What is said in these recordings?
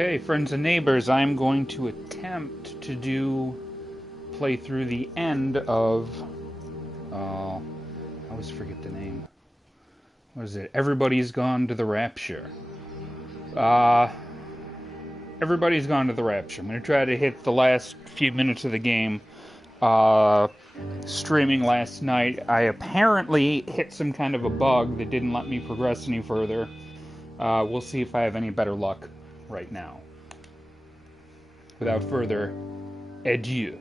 Okay, friends and neighbors, I'm going to attempt to play through the end of, I always forget the name. What is it? Everybody's Gone to the Rapture. Uh, Everybody's Gone to the Rapture. I'm going to try to hit the last few minutes of the game. Streaming last night, I apparently hit some kind of a bug that didn't let me progress any further. We'll see if I have any better luck right now. Without further adieu.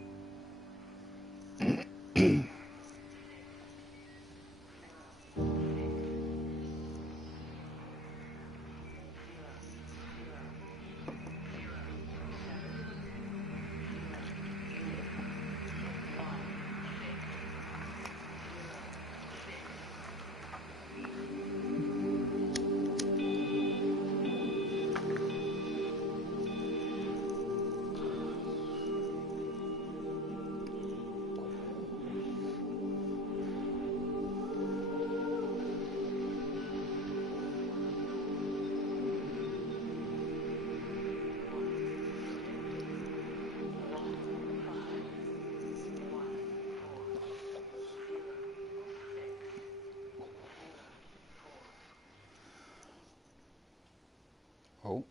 Oh,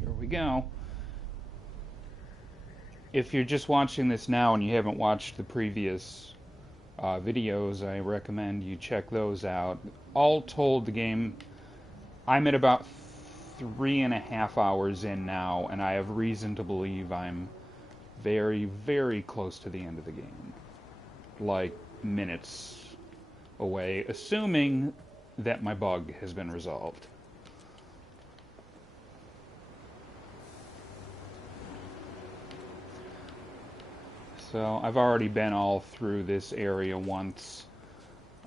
here we go. If you're just watching this now and you haven't watched the previous videos, I recommend you check those out. All told, the game, I'm at about 3.5 hours in now, and I have reason to believe I'm very, very close to the end of the game. Like minutes away, assuming that my bug has been resolved. So I've already been all through this area once.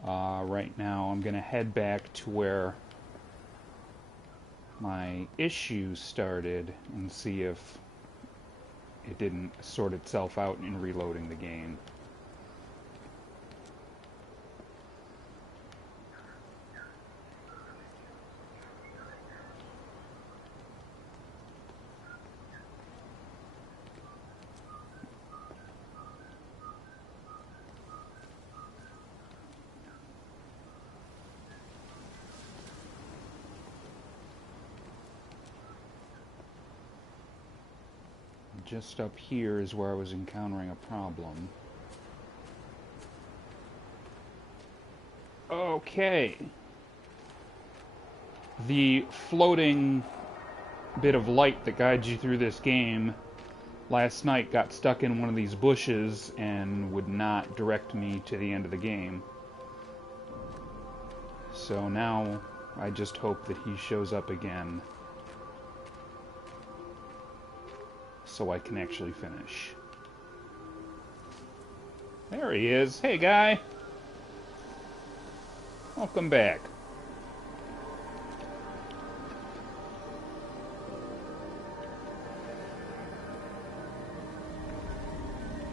Right now I'm going to head back to where my issue started and see if it didn't sort itself out in reloading the game. Just up here is where I was encountering a problem. Okay. The floating bit of light that guides you through this game last night got stuck in one of these bushes and would not direct me to the end of the game. So now I just hope that he shows up again so I can actually finish. There he is. Hey, guy. Welcome back.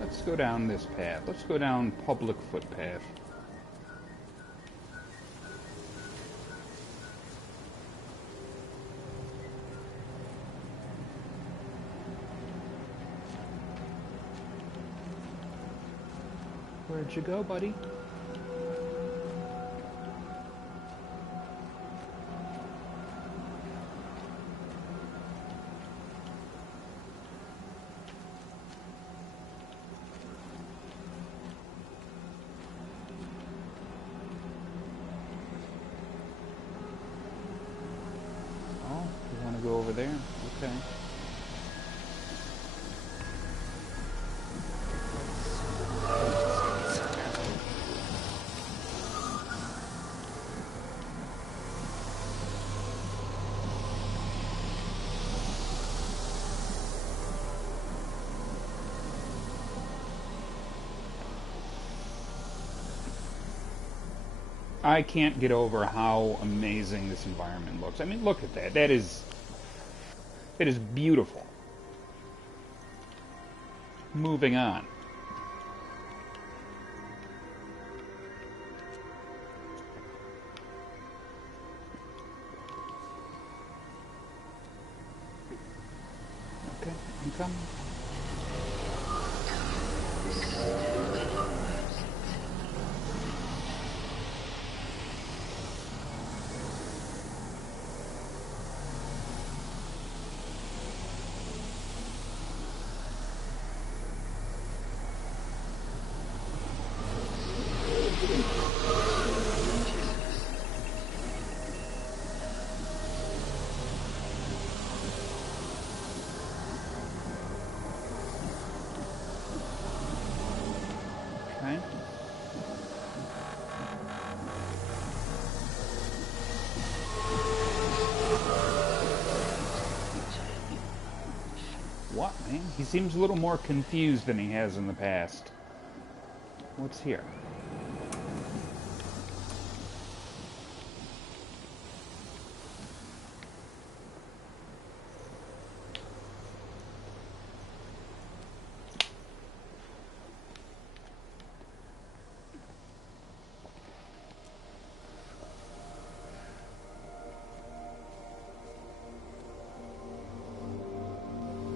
Let's go down this path. Let's go down public footpath. Where'd you go, buddy? Oh, you want to go over there? Okay. I can't get over how amazing this environment looks. I mean, look at that. That is beautiful. Moving on. come. Okay. What, man? He seems a little more confused than he has in the past. What's here?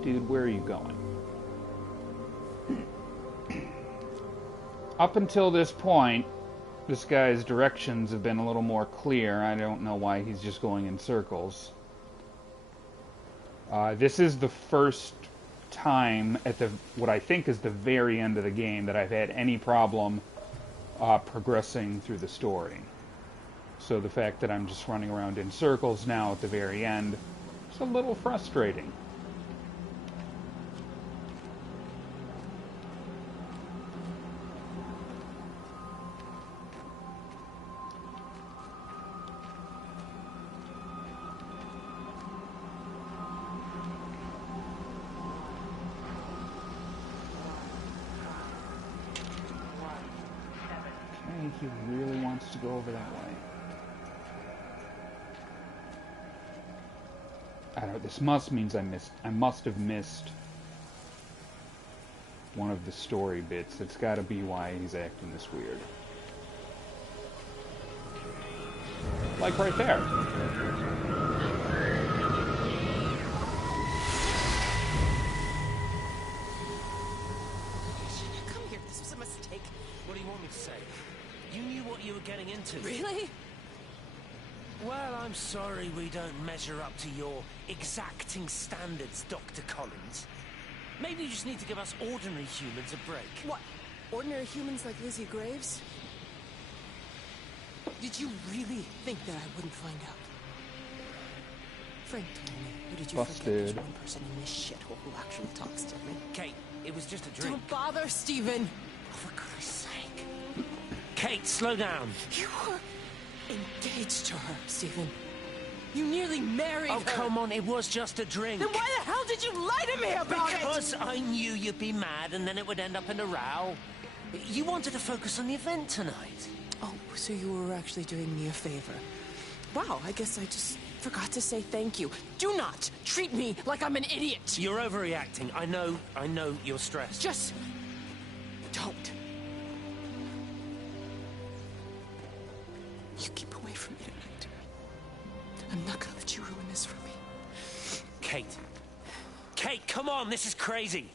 Dude, where are you going? Up until this point, this guy's directions have been a little more clear. I don't know why he's just going in circles. This is the first time at what I think is the very end of the game that I've had any problem progressing through the story. So the fact that I'm just running around in circles now at the very end is a little frustrating. He really wants to go over that way. I don't know, this means I must have missed one of the story bits. It's gotta be why he's acting this weird. Like right there. Come here, this was a mistake. What do you want me to say? You knew what you were getting into. Really? Well, I'm sorry we don't measure up to your exacting standards, Dr. Collins. Maybe you just need to give us ordinary humans a break. What? Ordinary humans like Lizzie Graves? Did you really think that I wouldn't find out? Frank told me. Or did you forget there's one person in this shithole who actually talks to me? Kate, it was just a drink. Don't bother, Stephen! Oh, for Christ's sake. Kate, slow down. You were engaged to her, Stephen. You nearly married her. Oh, come on, it was just a drink. Then why the hell did you lie to me about it? Because I knew you'd be mad and then it would end up in a row. You wanted to focus on the event tonight. Oh, so you were actually doing me a favor. Wow, I guess I just forgot to say thank you. Do not treat me like I'm an idiot. You're overreacting. I know you're stressed. Just don't. You keep away from me tonight. I'm not gonna let you ruin this for me. Kate. Kate, come on, this is crazy.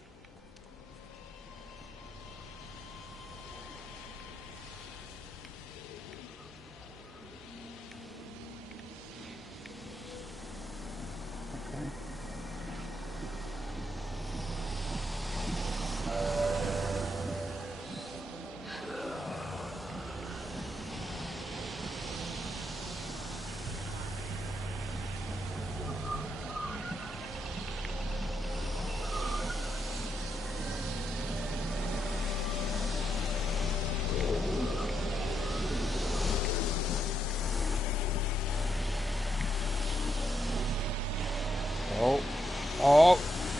Oh,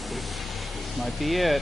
this might be it.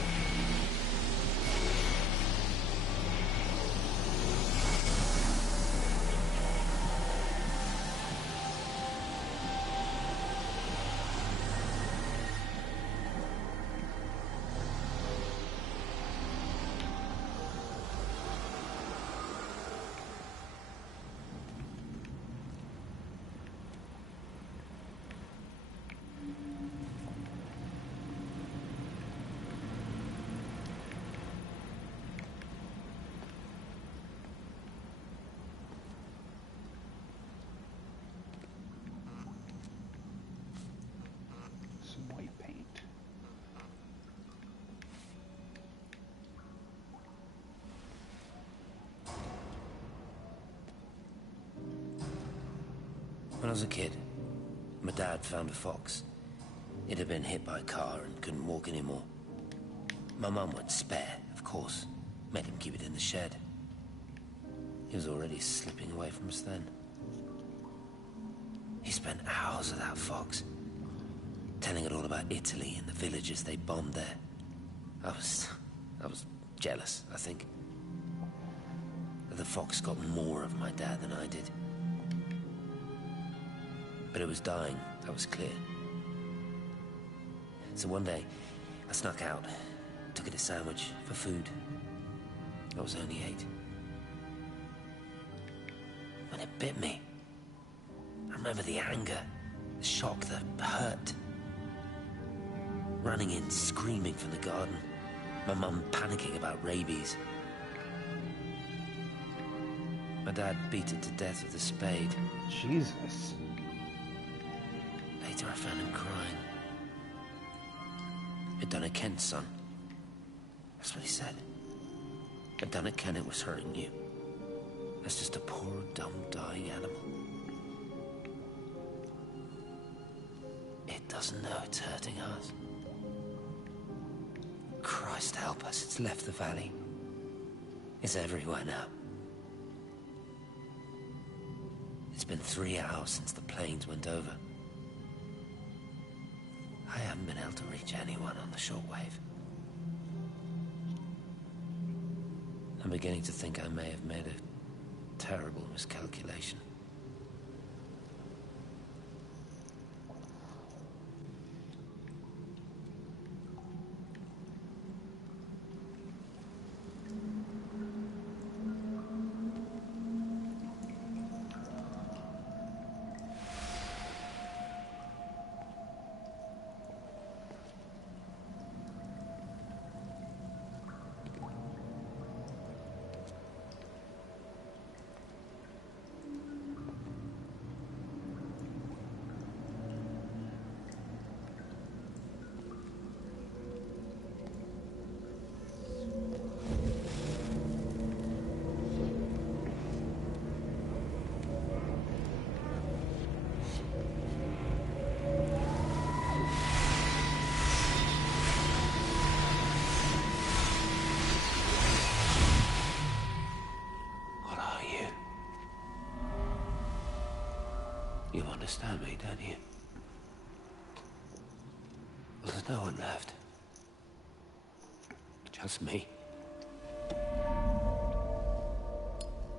was a kid, my dad found a fox. It had been hit by a car and couldn't walk anymore. My mum went spare, of course. Made him keep it in the shed. He was already slipping away from us then. He spent hours with that fox, telling it all about Italy and the villages they bombed there. I was jealous, I think. The fox got more of my dad than I did. But it was dying, that was clear. So one day, I snuck out, took it a sandwich for food. I was only 8. When it bit me, I remember the anger, the shock, the hurt. Running in, screaming from the garden. My mum panicking about rabies. My dad beat it to death with a spade. Jesus. Later I found him crying. I'd done it, Ken's son. That's what he said. I'd done it, Ken, it was hurting you. That's just a poor, dumb, dying animal. It doesn't know it's hurting us. Christ help us, it's left the valley. It's everywhere now. It's been 3 hours since the planes went over. I haven't been able to reach anyone on the shortwave. I'm beginning to think I may have made a terrible miscalculation. You understand me, don't you? Well, there's no one left. Just me.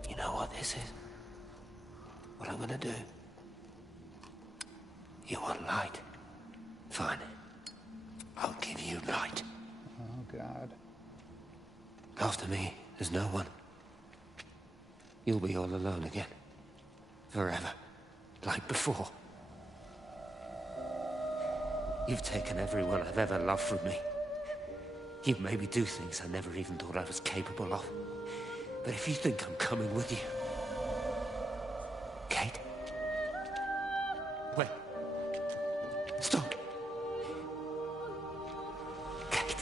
You know what this is? What I'm gonna do? You want light? Fine. I'll give you light. Oh, God. After me, there's no one. You'll be all alone again. Forever. Like before. You've taken everyone I've ever loved from me. You've made me do things I never even thought I was capable of. But if you think I'm coming with you... Kate? Wait. Stop. Kate.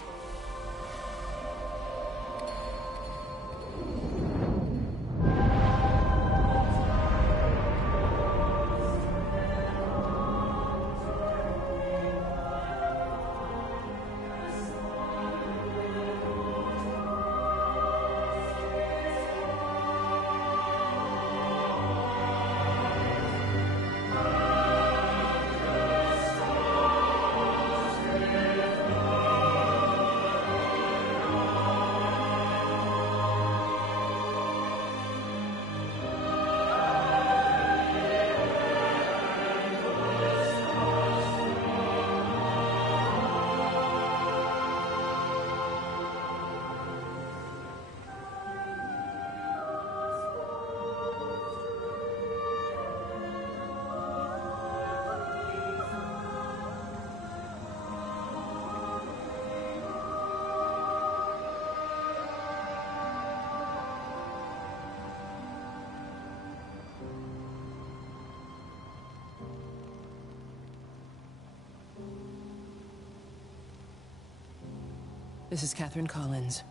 This is Catherine Collins.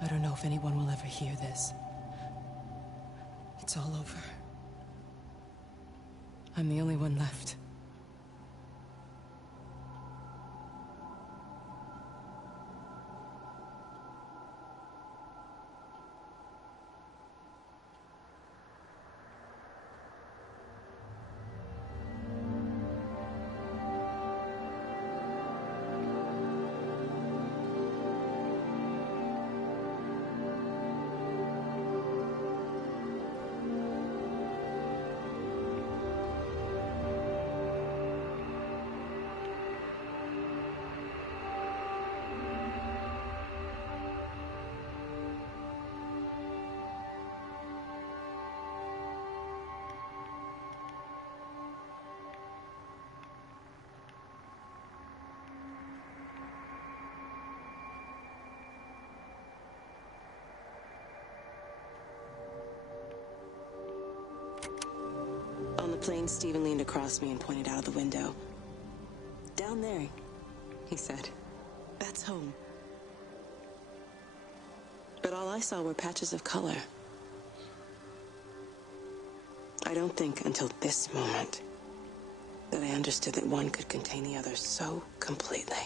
I don't know if anyone will ever hear this. It's all over. I'm the only one left. On the plane, Stephen leaned across me and pointed out of the window. Down there, he said. That's home. But all I saw were patches of color. I don't think until this moment that I understood that one could contain the other so completely.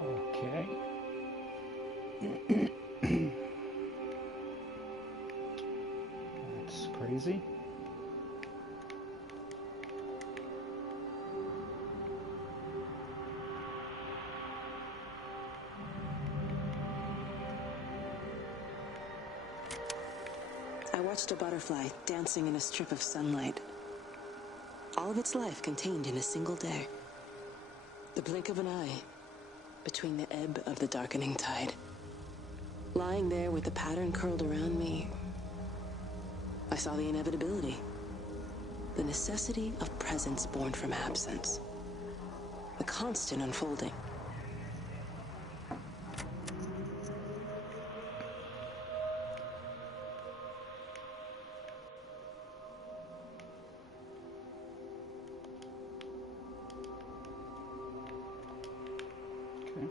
Okay. That's crazy. I watched a butterfly dancing in a strip of sunlight. All of its life contained in a single day. The blink of an eye between the ebb of the darkening tide. Lying there with the pattern curled around me, I saw the inevitability. The necessity of presence born from absence. The constant unfolding. Okay.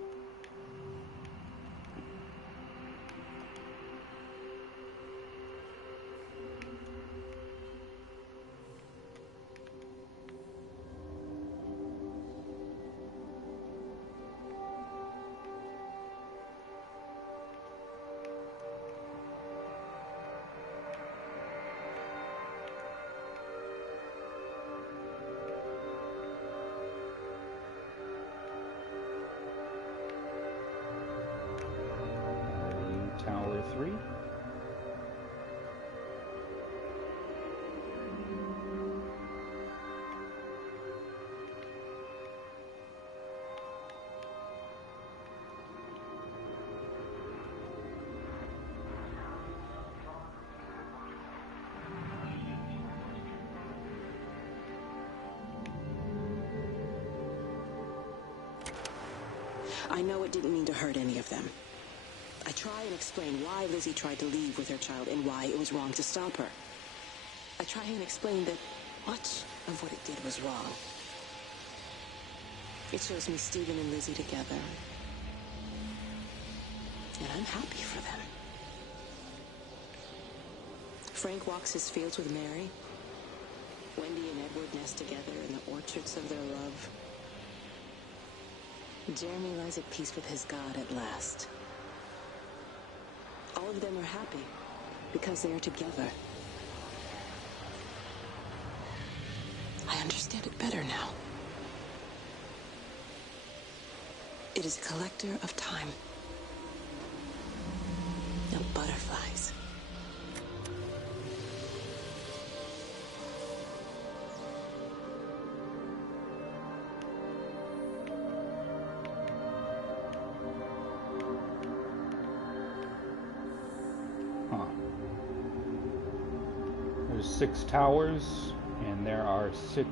Tower 3. I know it didn't mean to hurt any of them. I try and explain why Lizzie tried to leave with her child and why it was wrong to stop her. I try and explain that much of what it did was wrong. It shows me Stephen and Lizzie together. And I'm happy for them. Frank walks his fields with Mary. Wendy and Edward nest together in the orchards of their love. Jeremy lies at peace with his God at last. All of them are happy because they are together. I understand it better now. It is a collector of time. Of butterflies. 6 towers, and there are 6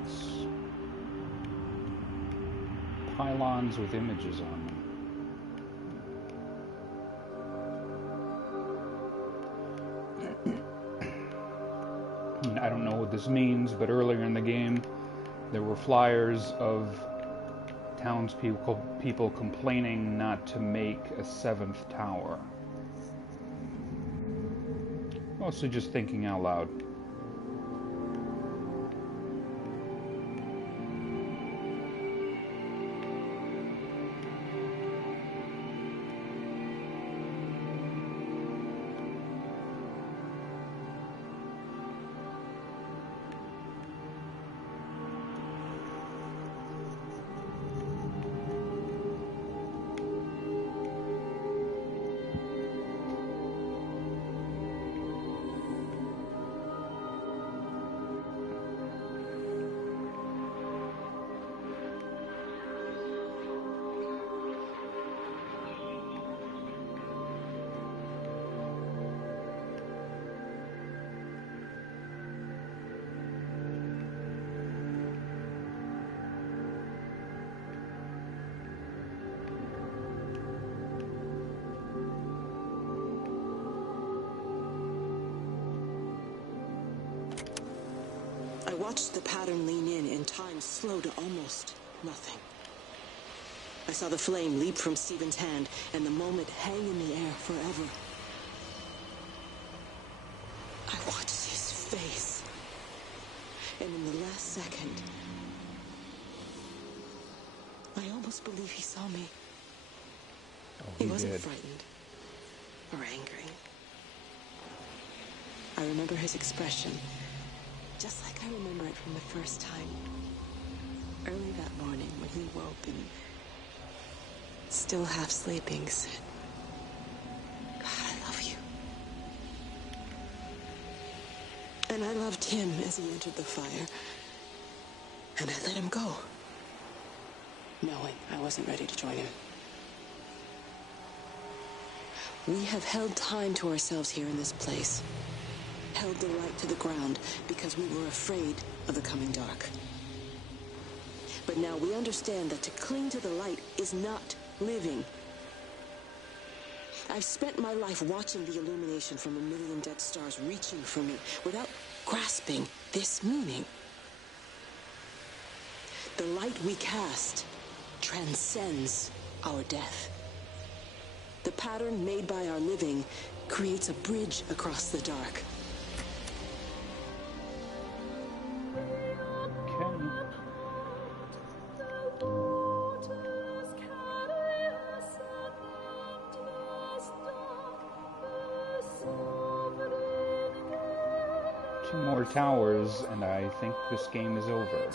pylons with images on them. I don't know what this means, but earlier in the game, there were flyers of townspeople complaining not to make a 7th tower. Mostly just thinking out loud. I watched the pattern lean in and time slow to almost nothing. I saw the flame leap from Stephen's hand and the moment hang in the air forever. I watched his face, and in the last second, I almost believe he saw me. Oh, He wasn't did. frightened or angry. I remember his expression, just like I remember it from the first time. Early that morning when he woke and, still half sleeping, said, "God, I love you." And I loved him as he entered the fire. And I let him go, knowing I wasn't ready to join him. We have held time to ourselves here in this place. Held the light to the ground because we were afraid of the coming dark. But now we understand that to cling to the light is not living. I've spent my life watching the illumination from a million dead stars reaching for me without grasping this meaning. The light we cast transcends our death. The pattern made by our living creates a bridge across the dark. Okay. Two more towers, and I think this game is over.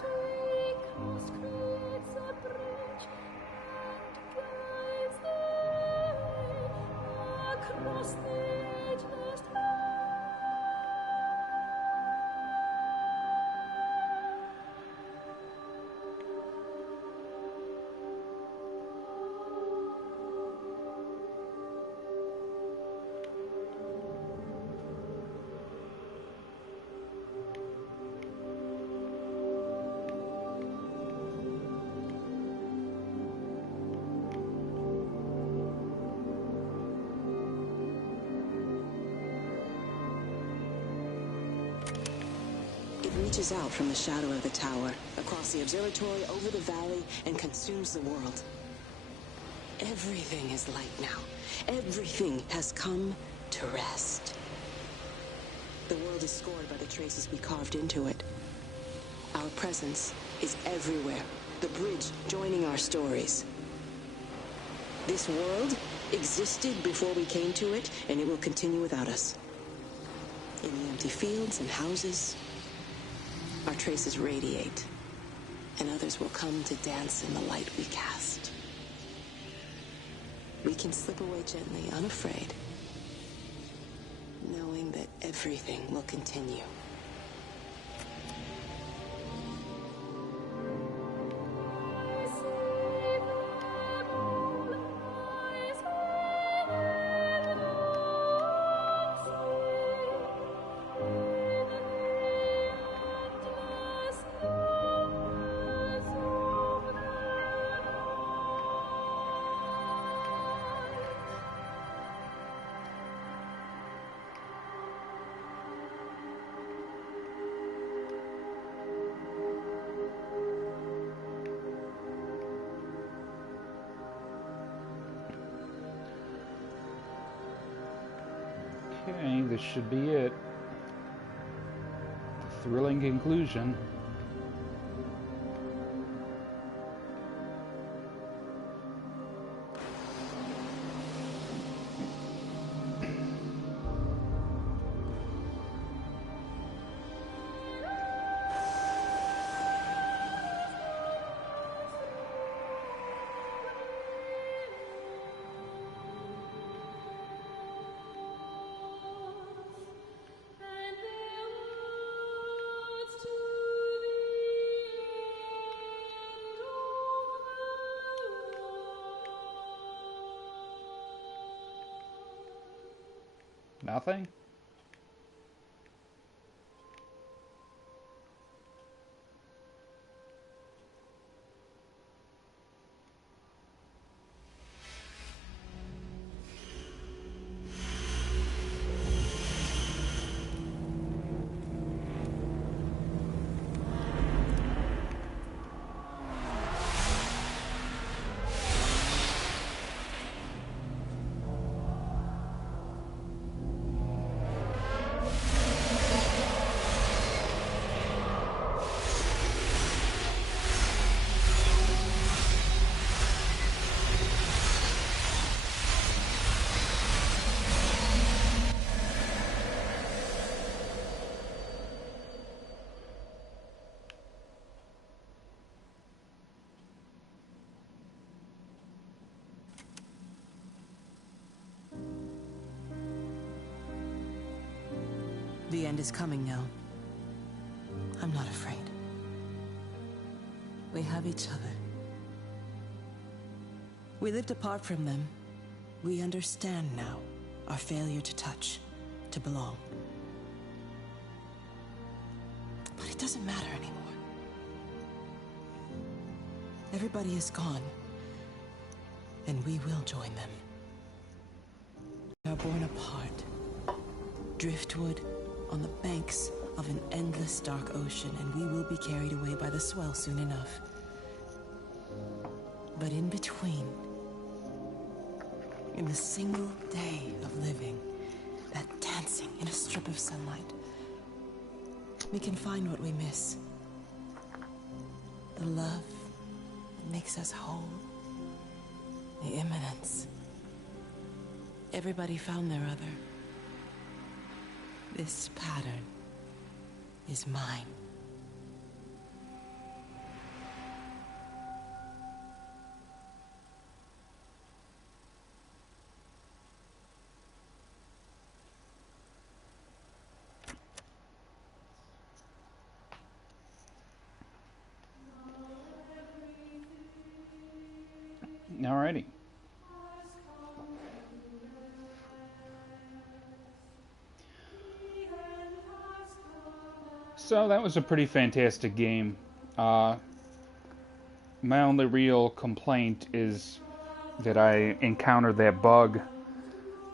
It reaches out from the shadow of the tower, across the observatory, over the valley, and consumes the world. Everything is light now. Everything has come to rest. The world is scored by the traces we carved into it. Our presence is everywhere, the bridge joining our stories. This world existed before we came to it, and it will continue without us. In the empty fields and houses, our traces radiate, and others will come to dance in the light we cast. We can slip away gently, unafraid, knowing that everything will continue. Okay, this should be it. The thrilling conclusion. Nothing? The end is coming now. I'm not afraid. We have each other. We lived apart from them. We understand now our failure to touch, to belong. But it doesn't matter anymore. Everybody is gone, and we will join them. We are born apart, driftwood on the banks of an endless dark ocean, and we will be carried away by the swell soon enough. But in between, in the single day of living, that dancing in a strip of sunlight, we can find what we miss. The love that makes us whole. The imminence. Everybody found their other. This pattern is mine. Alrighty. So that was a pretty fantastic game. My only real complaint is that I encountered that bug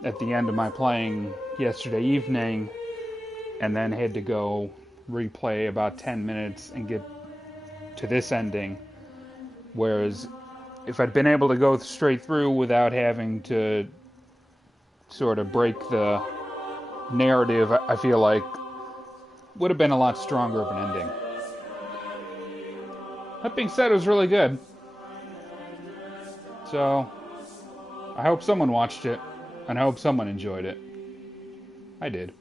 at the end of my playing yesterday evening, and then had to go replay about 10 minutes and get to this ending. Whereas if I'd been able to go straight through without having to sort of break the narrative, I feel like would have been a lot stronger of an ending. That being said, it was really good. So, I hope someone watched it, and I hope someone enjoyed it. I did.